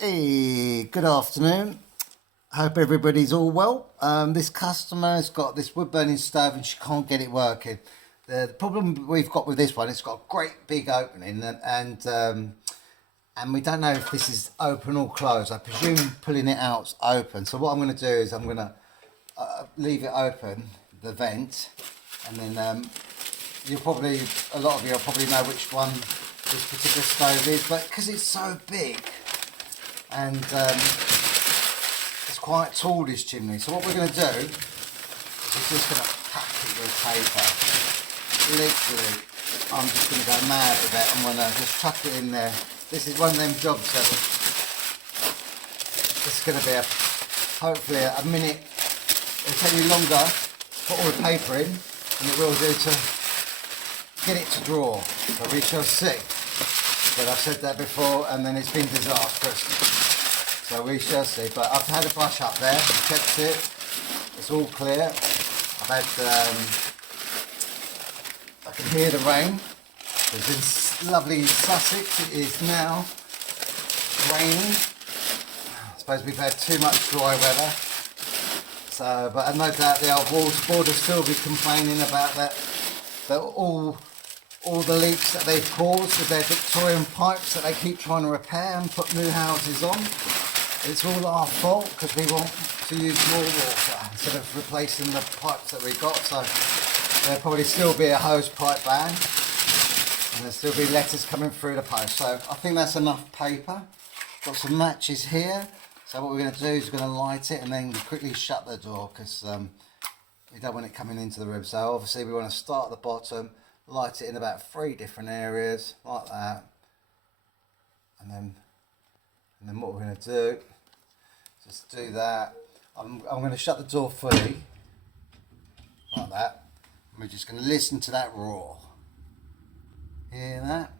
Hey, good afternoon. Hope everybody's all well. This customer's got this wood burning stove and she can't get it working. The problem we've got with this one, it's got a great big opening and we don't know if this is open or closed. I presume pulling it out's open. So what I'm going to do is I'm going to leave it open, the vent, and then a lot of you will probably know which one this particular stove is, but because it's so big and it's quite tall, this chimney. So what we're going to do is we're just going to pack it with paper. Literally, I'm just going to go mad with it. I'm going to just chuck it in there. This is one of them jobs that it's going to be hopefully a minute. It'll take me longer to put all the paper in than it will do to get it to draw. So we shall see. But I've said that before and then it's been disastrous. So we shall see. But I've had a brush up there, checked it. It's all clear. I've had, I can hear the rain. It's in lovely Sussex. It is now raining. I suppose we've had too much dry weather. So, but I've no doubt the old water board will still be complaining about that all the leaks that they've caused with their Victorian pipes that they keep trying to repair and put new houses on. It's all our fault because we want to use more water instead of replacing the pipes that we got. So there'll probably still be a hose pipe ban and there'll still be letters coming through the post. So I think that's enough paper. Got some matches here. So what we're going to do is we're going to light it and then quickly shut the door because we don't want it coming into the room. So obviously we want to start at the bottom, light it in about 3 different areas like that, and then what we're going to do, just do that. I'm going to shut the door fully like that. And we're just going to listen to that roar. Hear that?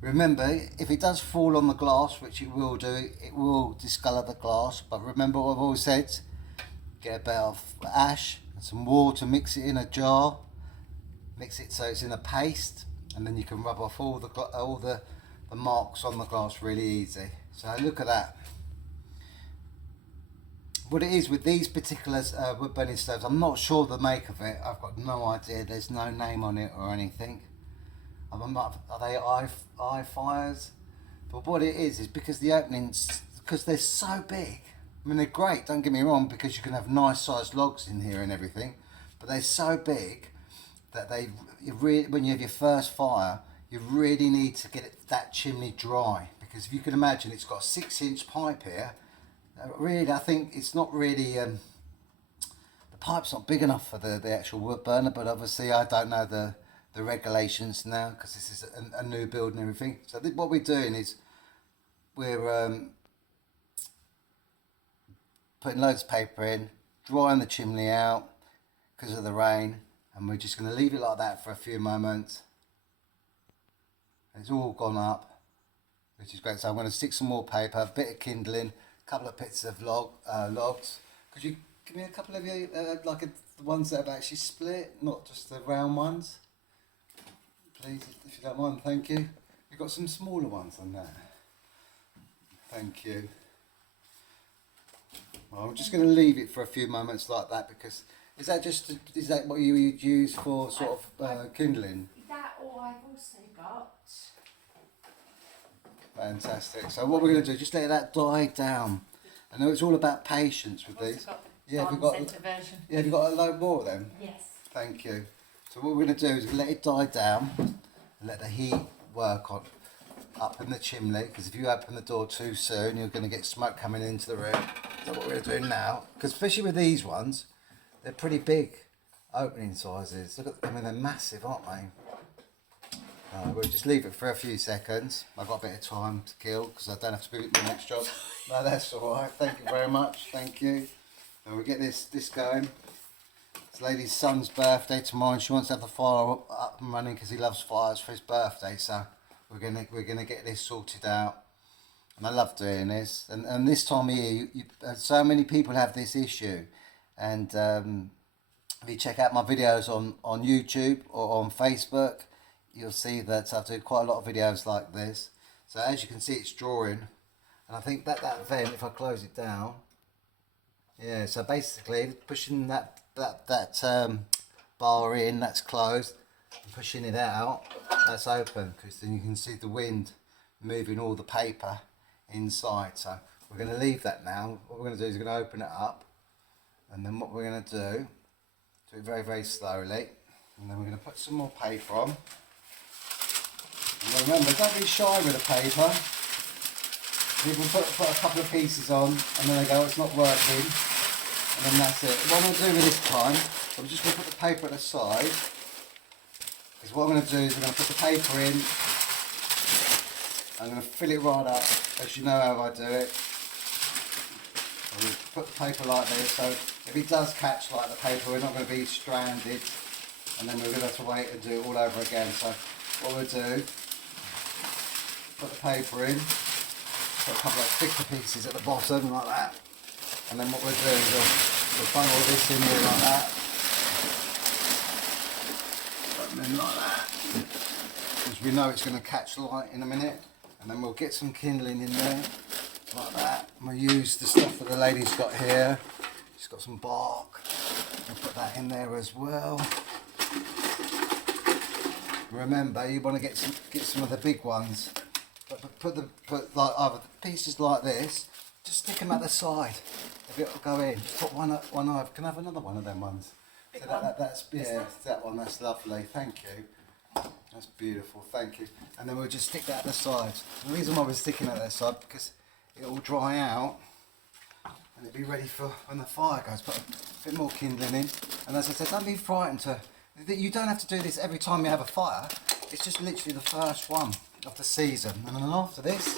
Remember, if it does fall on the glass, which it will do, it will discolour the glass. But remember what I've always said, get a bit of ash and some water, mix it in a jar, mix it so it's in a paste, and then you can rub off all the marks on the glass really easy. So look at that. What it is with these particular wood burning stoves, I'm not sure the make of it. I've got no idea. There's no name on it or anything. I'm not, are they eye fires? But what it is because the openings, because they're so big. I mean, they're great, don't get me wrong, because you can have nice sized logs in here and everything. But they're so big that when you have your first fire, you really need to get that chimney dry. Because if you can imagine, it's got a 6-inch pipe here. Really, I think it's not really, the pipe's not big enough for the actual wood burner, but obviously I don't know the regulations now because this is a new build and everything. So what we're doing is we're putting loads of paper in, drying the chimney out because of the rain, and we're just going to leave it like that for a few moments. It's all gone up, which is great. So I'm going to stick some more paper, a bit of kindling, a couple of bits of logs. Could you give me a couple of you, the ones that have actually split, not just the round ones? Please, if you don't mind, thank you. You've got some smaller ones on there. Thank you. Well, I'm just going to leave it for a few moments like that because is that what you would use for sort of kindling? That, or I've also got. Fantastic. So what we're going to do, just let that die down. I know it's all about patience with these. Yeah, we've got version. Yeah, have you got a load more of them? Yes. Thank you. So what we're going to do is let it die down and let the heat work up in the chimney, because if you open the door too soon you're going to get smoke coming into the room. So what we're doing now, because especially with these ones, they're pretty big opening sizes. Look at, I mean, they're massive, aren't they? We'll just leave it for a few seconds. I've got a bit of time to kill because I don't have to be the next job. No, that's all right. Thank you very much. Thank you. And we'll get this going. This lady's son's birthday tomorrow, and she wants to have the fire up and running because he loves fires for his birthday. So we're gonna get this sorted out. And I love doing this. And this time of year, so many people have this issue. And if you check out my videos on YouTube or on Facebook, you'll see that I do quite a lot of videos like this. So as you can see, it's drawing And I think that vent, if I close it down, yeah, so basically pushing that bar in, that's closed, and pushing it out, that's open, because then you can see the wind moving all the paper inside. So we're going to leave that now. What we're going to do is we're going to open it up, and then what we're going to do it very, very slowly, and then we're going to put some more paper on. And remember, don't be shy with the paper. People put a couple of pieces on and then they go, it's not working, and then that's it. What I'm going to do with this time, I'm just going to put the paper at the side, because what I'm going to do is I'm going to put the paper in, I'm going to fill it right up, as you know how I do it. I'm going to put the paper like this, so if it does catch like the paper, we're not going to be stranded, and then we're going to have to wait and do it all over again. So what we'll do, put the paper in, put a couple of thicker pieces at the bottom like that, and then what we'll do is we'll bung all this in here like that, put them in like that, because we know it's going to catch light in a minute, and then we'll get some kindling in there like that, and we'll use the stuff that the lady's got here. She's got some bark, we'll put that in there as well. Remember, you want to get some of the big ones. But put like other pieces like this, just stick them at the side. If it'll go in, just put one over. Can I have another one of them ones? So that's that one. That's lovely. Thank you. That's beautiful. Thank you. And then we'll just stick that at the side. The reason why we're sticking it at the side, because it will dry out and it'll be ready for when the fire goes. Put a bit more kindling in. And as I said, don't be frightened to. You don't have to do this every time you have a fire. It's just literally the first one of the season, and then after this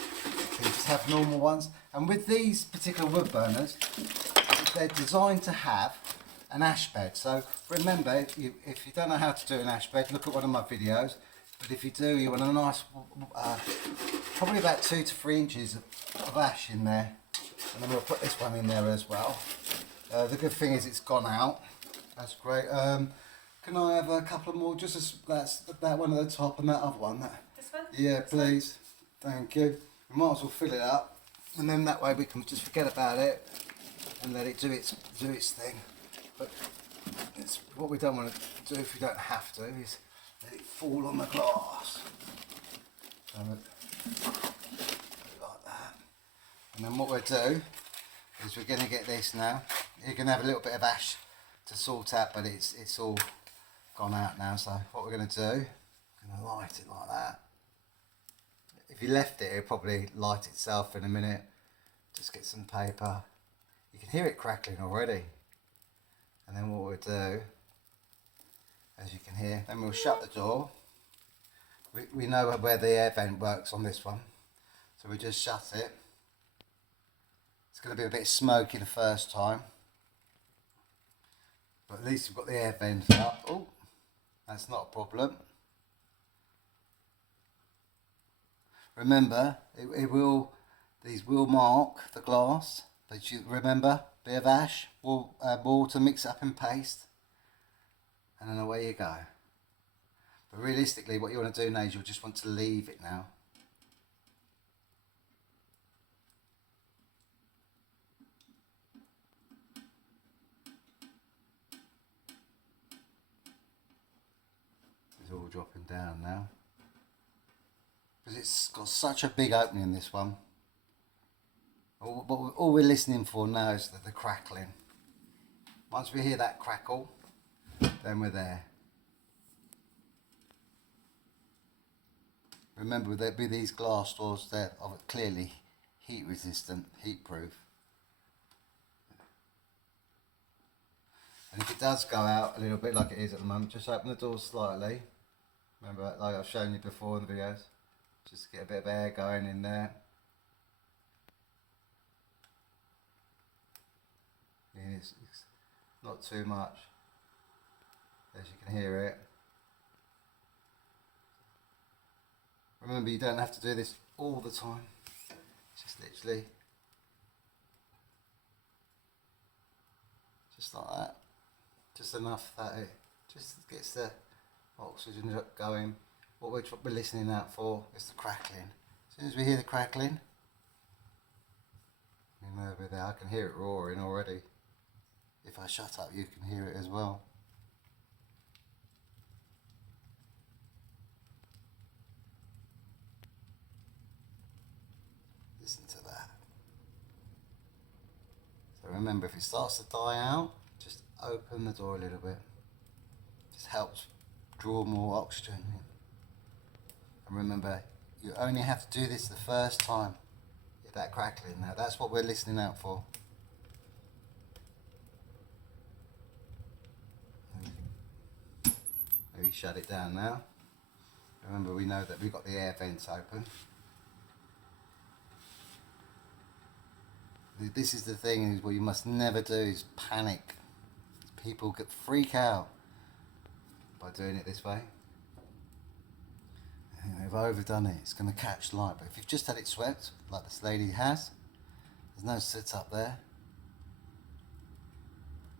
you just have normal ones. And with these particular wood burners, they're designed to have an ash bed. So remember, if you don't know how to do an ash bed, look at one of my videos. But if you do, you want a nice probably about 2 to 3 inches of ash in there, and then we'll put this one in there as well. The good thing is it's gone out. That's great. Can I have a couple more? Just as that one at the top and that other one. This one? Yeah, please. Thank you. We might as well fill it up, and then that way we can just forget about it and let it do its thing. But it's what we don't want to do if we don't have to is let it fall on the glass. So like that. And then what we'll do is we're going to get this now. You're going to have a little bit of ash to sort out, but it's all gone out now. So what we're going to do, we're going to light it like that. If you left it, it'll probably light itself in a minute. Just get some paper. You can hear it crackling already. And then what we'll do, as you can hear, then we'll shut the door. We know where the air vent works on this one, so we just shut it. It's going to be a bit smoky the first time, but at least we've got the air vent up. Oh, that's not a problem. Remember, these will mark the glass, but you remember, bit of ash, water, mix it up in paste, and then away you go. But realistically, what you want to do now is you'll just want to leave it now. It's all dropping down now. Because it's got such a big opening in this one. All we're listening for now is the crackling. Once we hear that crackle, then we're there. Remember, with these glass doors, they're clearly heat resistant, heat proof. And if it does go out a little bit like it is at the moment, just open the door slightly. Remember, like I've shown you before in the videos, just get a bit of air going in there. It's not too much, as you can hear it. Remember, you don't have to do this all the time. Just literally, just like that. Just enough that it just gets the oxygen going. What we're listening out for is the crackling. As soon as we hear the crackling, over there. I can hear it roaring already. If I shut up, you can hear it as well. Listen to that. So remember, if it starts to die out, just open the door a little bit. Just helps draw more oxygen in. And remember, you only have to do this the first time. Get that crackling now. That's what we're listening out for. Maybe shut it down now. Remember, we know that we've got the air vents open. This is the thing, is what you must never do is panic. People freak out by doing it this way. If I've overdone it, it's going to catch light. But if you've just had it swept, like this lady has, there's no soot up there.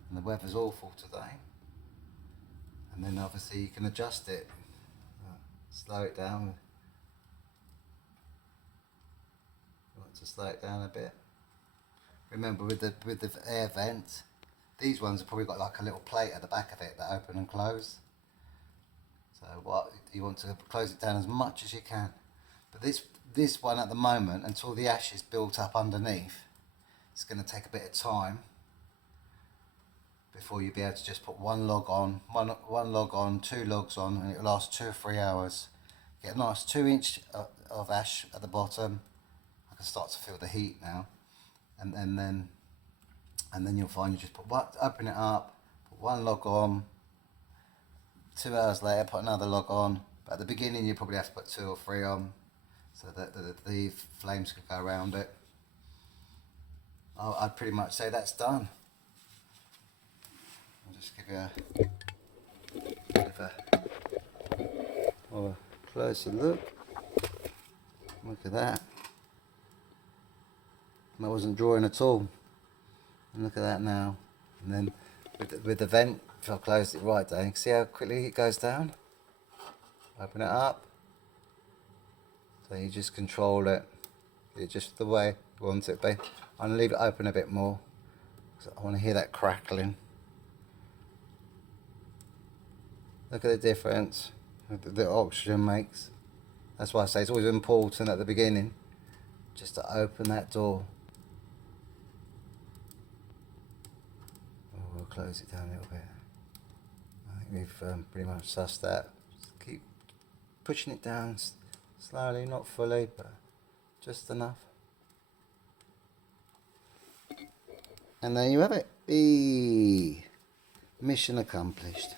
And the weather's awful today. And then obviously you can adjust it. Slow it down. You want to slow it down a bit. Remember, with the air vent, these ones have probably got like a little plate at the back of it that open and close. So what you want to close it down as much as you can. But this one at the moment, until the ash is built up underneath, it's going to take a bit of time before you'll be able to just put one log on, one log on, 2 logs on, and it'll last 2 or 3 hours. Get a nice 2-inch of ash at the bottom. I can start to feel the heat now. And then you'll find you just open it up, put 1 log on, 2 hours later put another log on. But at the beginning you probably have to put 2 or 3 on, so that the flames could go around it. I'd pretty much say that's done. I'll just give you a bit of a closer look. Look at that. That wasn't drawing at all. And look at that now. And then with the vent, if I close it right down, you can see how quickly it goes down. Open it up. So you just control it. It's just the way you want it to be. I'm going to leave it open a bit more, because I want to hear that crackling. Look at the difference that the oxygen makes. That's why I say it's always important at the beginning just to open that door. We'll close it down a little bit. I think we've pretty much sussed that. Just keep pushing it down slowly, not fully, but just enough. And there you have it. Mission accomplished.